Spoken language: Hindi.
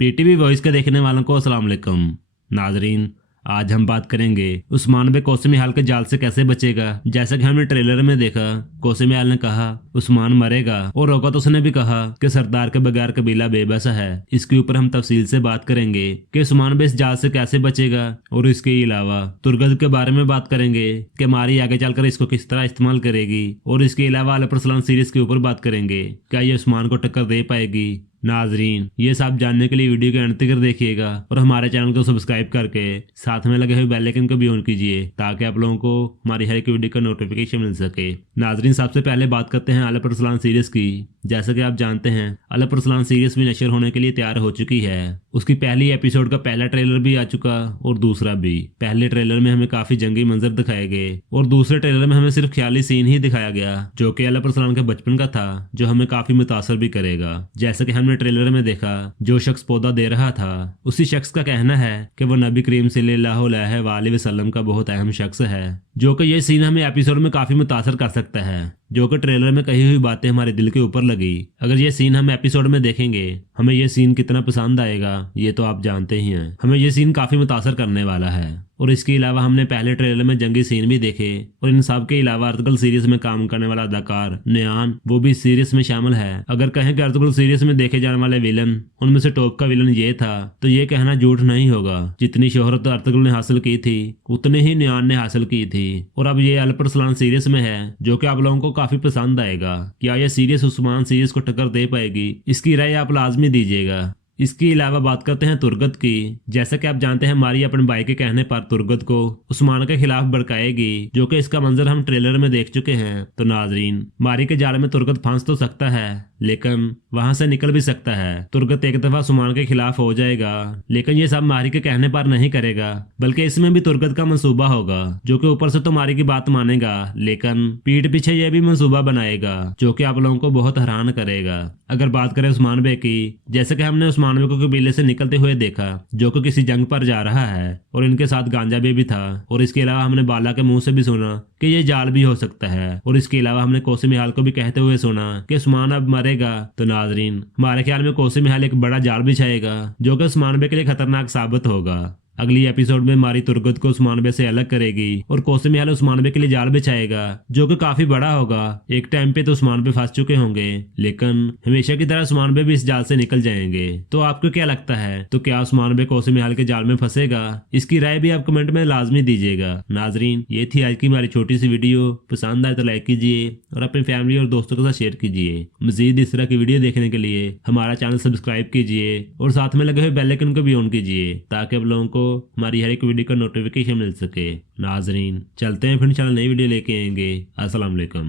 पीटीवी वॉइस के देखने वालों को अस्सलाम वालेकुम। नाजरीन, आज हम बात करेंगे उस्मान बे कोसमिहाल के जाल से कैसे बचेगा। जैसा कि हमने ट्रेलर में देखा, कोसमिहाल ने कहा उस्मान मरेगा और रोका तो उसने भी कहा कि सरदार के बगैर कबीला बेबस है। इसके ऊपर हम तफसील से बात करेंगे कि उस्मान बे इस जाल से कैसे बचेगा और इसके अलावा तुर्गद के बारे में बात करेंगे कि मारी आगे चलकर इसको किस तरह इस्तेमाल करेगी और इसके अलावा अल परसलान सीरीज के ऊपर बात करेंगे, क्या ये उस्मान को टक्कर दे पाएगी। नाजरीन, ये सब जानने के लिए वीडियो के अंत तक देखिएगा और हमारे चैनल को सब्सक्राइब करके साथ में लगे हुए बेल आइकन को भी ऑन कीजिए ताकि आप लोगों को हमारी हर एक वीडियो का नोटिफिकेशन मिल सके। नाजरीन, सबसे पहले बात करते हैं अल परसलान सीरीज की। जैसा कि आप जानते हैं, अल परसलान सीरीज भी नशर होने के लिए तैयार हो चुकी है। उसकी पहली एपिसोड का पहला ट्रेलर भी आ चुका और दूसरा भी। पहले ट्रेलर में हमें काफी जंगी मंजर दिखाए गए और दूसरे ट्रेलर में हमें सिर्फ ख्याली सीन ही दिखाया गया जो कि अल परसलान के बचपन का था, जो हमें काफी मुतासर भी करेगा। जैसा कि हमने ट्रेलर में देखा, जो शख्स पौधा दे रहा था उसी शख्स का कहना है कि वो नबी करीम सल्लल्लाहु अलैहि वसल्लम का बहुत अहम शख्स है, जो कि ये सीन हमें एपिसोड में काफी मुतासर कर सकता है। जो कि ट्रेलर में कही हुई बातें हमारे दिल के ऊपर लगी। अगर ये सीन हम एपिसोड में देखेंगे, हमें ये सीन कितना पसंद आएगा ये तो आप जानते ही हैं। हमें ये सीन काफी मुतासर करने वाला है। और इसके अलावा हमने पहले ट्रेलर में जंगी सीन भी देखे और इन सब के अलावा अर्तुगरुल सीरीज में काम करने वाला अदाकार नयान, वो भी सीरीज में शामिल है। अगर कहें कि अर्तुगरुल सीरीज में देखे जाने वाले विलन उनमें से टॉप का विलन ये था, तो ये कहना झूठ नहीं होगा। जितनी शोहरत अर्तुगरुल ने हासिल की थी उतनी ही नयान ने हासिल की थी और अब ये अल परसलान सीरीज में है, जो कि आप लोगों को काफी पसंद आएगा। क्या यह सीरीज उस्मान सीरीज को टक्कर दे पाएगी? इसकी राय आप लाजमी दीजिएगा। इसके अलावा बात करते हैं तुर्गद की। जैसा कि आप जानते हैं, मारी अपने भाई के कहने पर तुर्गद को उस्मान के खिलाफ भड़काएगी, जो कि इसका मंजर हम ट्रेलर में देख चुके हैं। तो नाजरीन, मारी के जाल में तुर्गद फंस तो सकता है लेकिन वहां से निकल भी सकता है। तुर्गद एक दफा उस्मान के खिलाफ हो जाएगा, लेकिन ये सब मारी के कहने पर नहीं करेगा, बल्कि इसमें भी तुर्गद का मंसूबा होगा, जो कि ऊपर से तो मारी की बात मानेगा लेकिन पीठ पीछे ये भी मंसूबा बनाएगा, जो कि आप लोगों को बहुत हैरान करेगा। अगर बात करें उस्मान बे की, जैसे कि हमने उस्मान बे को कबीले से निकलते हुए देखा, जो कि किसी जंग पर जा रहा है और इनके साथ गांजा भी था। और इसके अलावा हमने बाला के मुंह से भी सुना कि ये जाल भी हो सकता है। और इसके अलावा हमने कोसमिहाल को भी कहते हुए सुना कि उस्मान अब मरेगा। तो नाजरीन, हमारे ख्याल में कोसमिहाल एक बड़ा जाल बिछाएगा, जो कि उस्मान बे के लिए खतरनाक साबित होगा। अगली एपिसोड में मारी तुर्गद को उस्मान बे से अलग करेगी और कोसमिहाल उस्मान बे के लिए जाल बिछाएगा, जो कि काफी बड़ा होगा। एक टाइम पे तो उस्मान बे फंस चुके होंगे, लेकिन हमेशा की तरह उस्मान बे भी इस जाल से निकल जाएंगे। तो आपको क्या लगता है, तो क्या उस्मान बे कोसमिहाल के जाल में फंसेगा? इसकी राय भी आप कमेंट में लाजमी दीजिएगा। नाजरीन, ये थी आज की हमारी छोटी सी वीडियो। पसंद आए तो लाइक कीजिए और अपनी फैमिली और दोस्तों के साथ शेयर कीजिए। मजीद इस तरह की वीडियो देखने के लिए हमारा चैनल सब्सक्राइब कीजिए और साथ में लगे हुए बेल आइकन को भी ऑन कीजिए ताकि आप लोगों को हमारी हर एक वीडियो का नोटिफिकेशन मिल सके। नाजरीन, चलते हैं फिर इंशाल्लाह नई वीडियो लेके आएंगे। अस्सलाम वालेकुम।